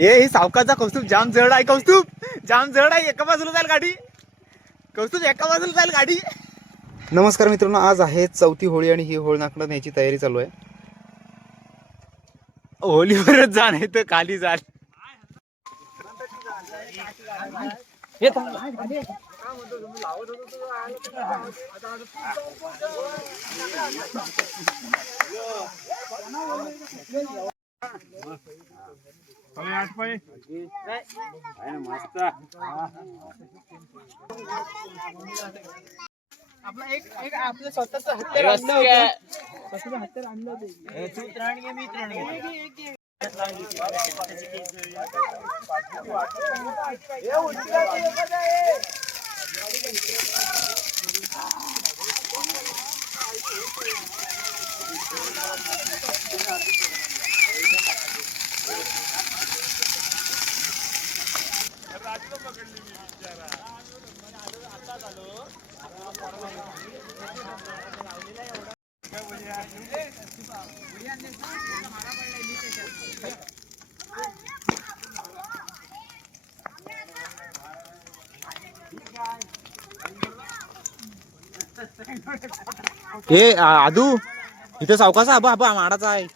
ही सावकाचा कौस्तुभ जाम जड आहे. कौस्तुभ जाम जड आहे. एका बाजूला जाईल गाडी. कौस्तुभ एका बाजूला जाईल गाडी. नमस्कार मित्रांनो, आज आहे चौथी होळी आणि ही होळ नाकड न्यायची तयारी चालू आहे. होळीवरच जा नाही तर खाली जा. आपला एक आपलं स्वतःच हत्यार आणलं होतं. स्वतःच हत्यार आणलं होतं. तू त्राण घे, मी त्राण घे. आदू इथं सावकाचा आबा आबा माडाचा आहे.